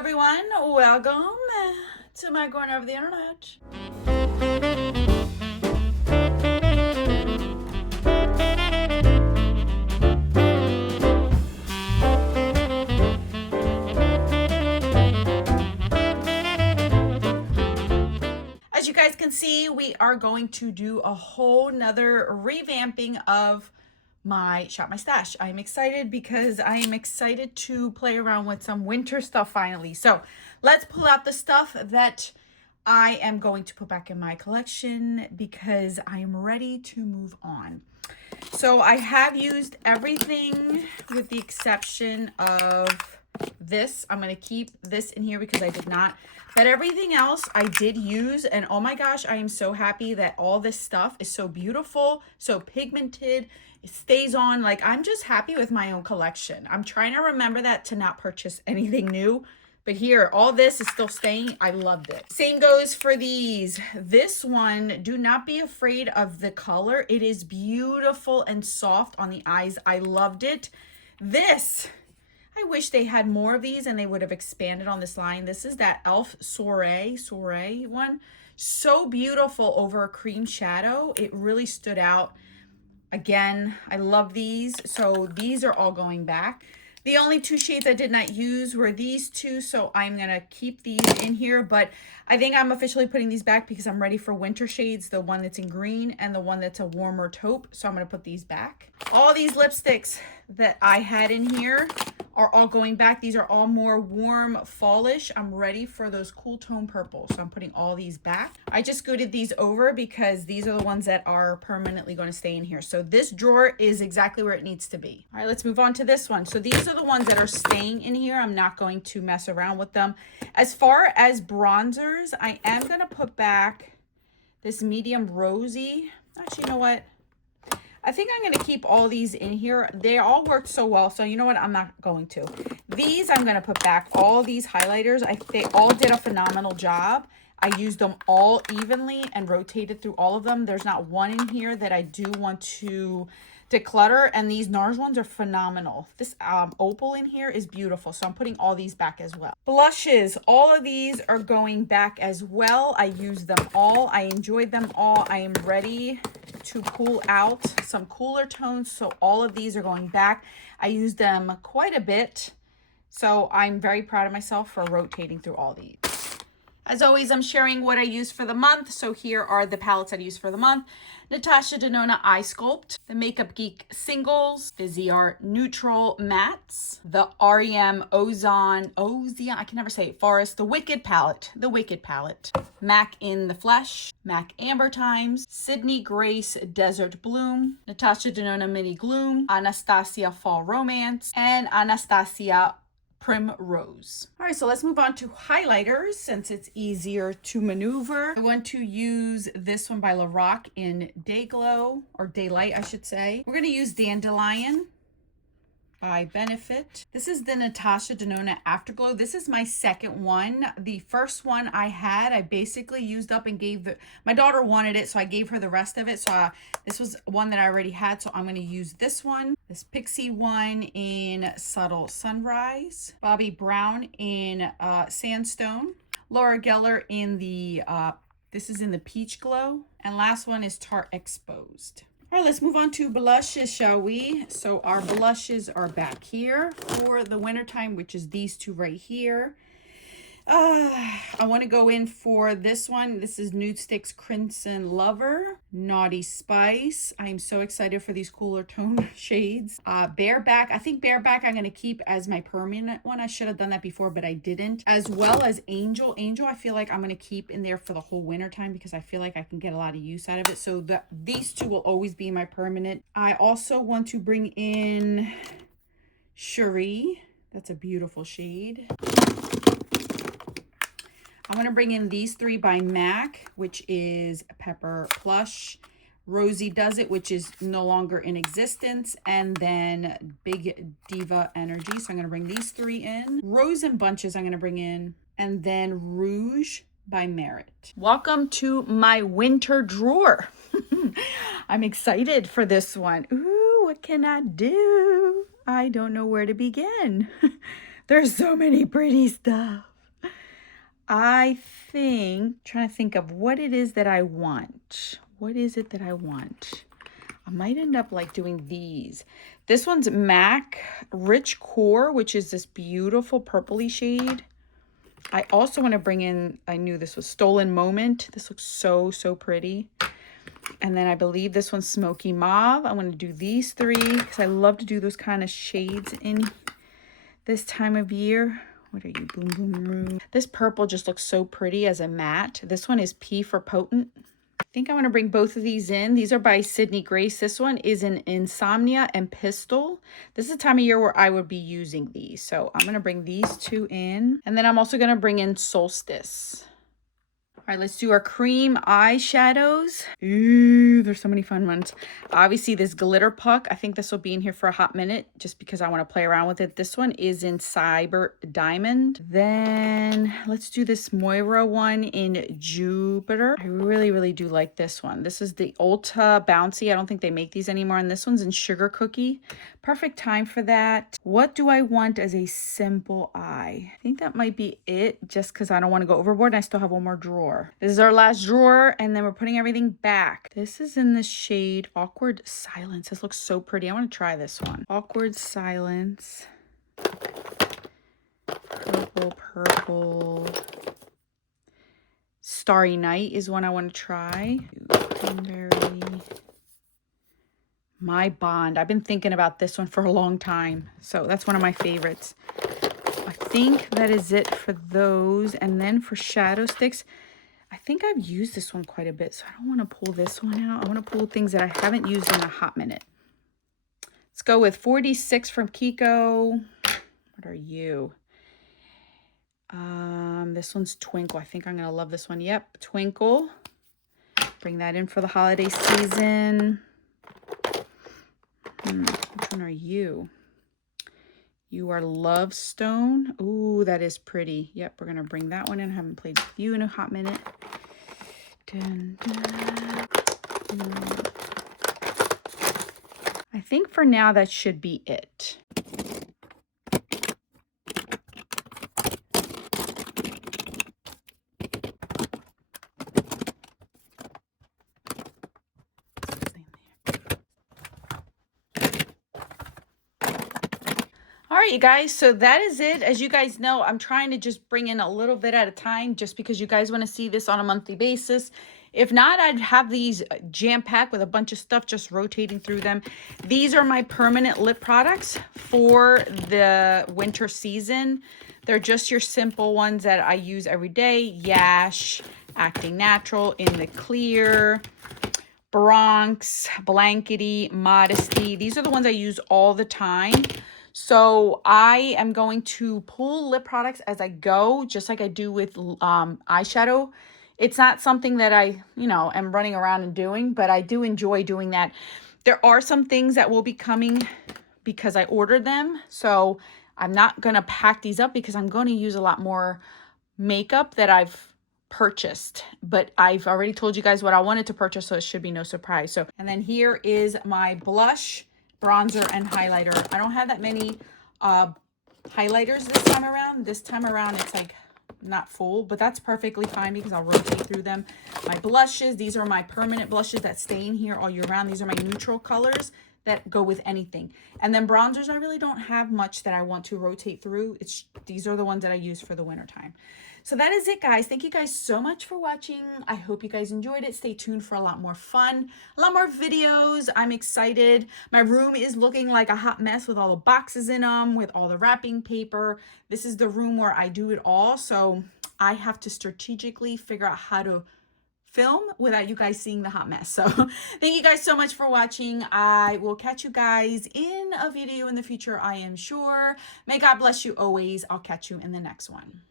everyone, welcome to my corner of the internet. As you guys can see, we are going to do a whole nother revamping of my Shop My Stash. I'm excited because I am excited to play around with some winter stuff finally. So let's pull out the stuff that I am going to put back in my collection because I am ready to move on. So I have used everything with the exception of this. I'm going to keep this in here because I did not. But everything else I did use. And oh my gosh, I am so happy that all this stuff is so beautiful, so pigmented. It stays on. Like, I'm just happy with my own collection. I'm trying to remember that to not purchase anything new. But here, all this is still staying. I loved it. Same goes for these. This one, do not be afraid of the color. It is beautiful and soft on the eyes. I loved it. This, I wish they had more of these and they would have expanded on this line. This is that e.l.f. Soiree one. So beautiful over a cream shadow. It really stood out. Again, I love these. So these are all going back. The only two shades I did not use were these two, so I'm going to keep these in here. But I think I'm officially putting these back because I'm ready for winter shades, the one that's in green and the one that's a warmer taupe. So I'm going to put these back. All these lipsticks that I had in here are all going back. These are all more warm fallish. I'm ready for those cool tone purples. So I'm putting all these back. I just scooted these over because these are the ones that are permanently going to stay in here. So this drawer is exactly where it needs to be. All right, let's move on to this one. So these are the ones that are staying in here. I'm not going to mess around with them. As far as bronzers, I am going to put back this medium rosy. Actually, you know what? I think I'm going to keep all these in here. They all worked so well. So you know what? I'm not going to. These I'm going to put back. All these highlighters, they all did a phenomenal job. I used them all evenly and rotated through all of them. There's not one in here that I do want to declutter. And these NARS ones are phenomenal. This opal in here is beautiful. So I'm putting all these back as well. Blushes, all of these are going back as well. I used them all. I enjoyed them all. I am ready to pull out some cooler tones. So all of these are going back. I used them quite a bit. So I'm very proud of myself for rotating through all these. As always, I'm sharing what I use for the month. So here are the palettes I use for the month. Natasha Denona Eye Sculpt, the Makeup Geek Singles, Viseart Neutral Mattes, the REM Ozon, I can never say it, Forest, the Wicked Palette, MAC in the Flesh, MAC Amber Times, Sydney Grace Desert Bloom, Natasha Denona Mini Gloom, Anastasia Fall Romance, and Anastasia Primrose. All right, so let's move on to highlighters since it's easier to maneuver. I want to use this one by Lorac in Day Glow, or Daylight, I should say. We're going to use Dandelion by Benefit. This is the Natasha Denona Afterglow. This is my second one. The first one I had, I basically used up and gave my daughter wanted it, so I gave her the rest of it. So this was one that I already had, so I'm going to use this one. This Pixie one in Subtle Sunrise. Bobbi Brown in Sandstone. Laura Geller in the, this is in the Peach Glow. And last one is Tarte Exposed. All right, let's move on to blushes, shall we? So our blushes are back here for the wintertime, which is these two right here. I want to go in for this one. This is Nude Sticks Crimson Lover, Naughty Spice. I am so excited for these cooler tone shades. Bareback. I think Bareback I'm going to keep as my permanent one. I should have done that before, but I didn't. As well as Angel. Angel, I feel like I'm going to keep in there for the whole winter time because I feel like I can get a lot of use out of it. So these two will always be my permanent. I also want to bring in Cherie. That's a beautiful shade. I'm going to bring in these three by MAC, which is Pepper Plush, Rosie Does It, which is no longer in existence, and then Big Diva Energy. So I'm going to bring these three in. Rose and Bunches I'm going to bring in, and then Rouge by Merit. Welcome to my winter drawer. I'm excited for this one. Ooh, what can I do? I don't know where to begin. There's so many pretty stuff. I think, trying to think of what it is that I want. What is it that I want? I might end up like doing these. This one's MAC Rich Core, which is this beautiful purpley shade. I also want to bring in, I knew this was Stolen Moment. This looks so, so pretty. And then I believe this one's Smoky Mauve. I want to do these three because I love to do those kind of shades in this time of year. What are you? Boom, boom, boom. This purple just looks so pretty as a matte. This one is P for Potent. I think I want to bring both of these in. These are by Sydney Grace. This one is an Insomnia and Pistol. This is the time of year where I would be using these. So I'm going to bring these two in. And then I'm also going to bring in Solstice. All right, let's do our cream eyeshadows. Ooh, there's so many fun ones. Obviously, this glitter puck. I think this will be in here for a hot minute just because I want to play around with it. This one is in Cyber Diamond. Then let's do this Moira one in Jupiter. I really, really do like this one. This is the Ulta Bouncy. I don't think they make these anymore. And this one's in Sugar Cookie. Perfect time for that. What do I want as a simple eye? I think that might be it just because I don't want to go overboard and I still have one more drawer. This is our last drawer and then we're putting everything back. This is in the shade Awkward Silence. This looks so pretty. I want to try this one. Awkward Silence. Purple, purple. Starry Night is one I want to try. Cranberry. My Bond. I've been thinking about this one for a long time. So that's one of my favorites. I think that is it for those. And then for shadow sticks, I think I've used this one quite a bit. So I don't want to pull this one out. I want to pull things that I haven't used in a hot minute. Let's go with 46 from Kiko. What are you? This one's Twinkle. I think I'm going to love this one. Yep, Twinkle. Bring that in for the holiday season. Which one are you? You are Love Stone. Ooh, that is pretty. Yep, we're going to bring that one in. I haven't played with you in a hot minute. Dun, dun, dun. I think for now that should be it. All right, you guys, so that is it. As you guys know, I'm trying to just bring in a little bit at a time just because you guys want to see this on a monthly basis. If not, I'd have these jam-packed with a bunch of stuff just rotating through them. These are my permanent lip products for the winter season. They're just your simple ones that I use every day. Yash, Acting Natural, In the Clear, Bronx, Blankety, Modesty. These are the ones I use all the time. So I am going to pull lip products as I go, just like I do with eyeshadow. It's not something that I, am running around and doing, but I do enjoy doing that. There are some things that will be coming because I ordered them. So I'm not going to pack these up because I'm going to use a lot more makeup that I've purchased, but I've already told you guys what I wanted to purchase, so it should be no surprise. So, and then here is my blush, bronzer, and highlighter. I don't have that many highlighters this time around. This time around, it's like not full, but that's perfectly fine because I'll rotate through them. My blushes, these are my permanent blushes that stay in here all year round. These are my neutral colors that go with anything. And then bronzers, I really don't have much that I want to rotate through. These are the ones that I use for the winter time. So that is it, guys. Thank you guys so much for watching. I hope you guys enjoyed it. Stay tuned for a lot more fun, a lot more videos. I'm excited. My room is looking like a hot mess with all the boxes in them, with all the wrapping paper. This is the room where I do it all. So I have to strategically figure out how to film without you guys seeing the hot mess. So thank you guys so much for watching. I will catch you guys in a video in the future, I am sure. May God bless you always. I'll catch you in the next one.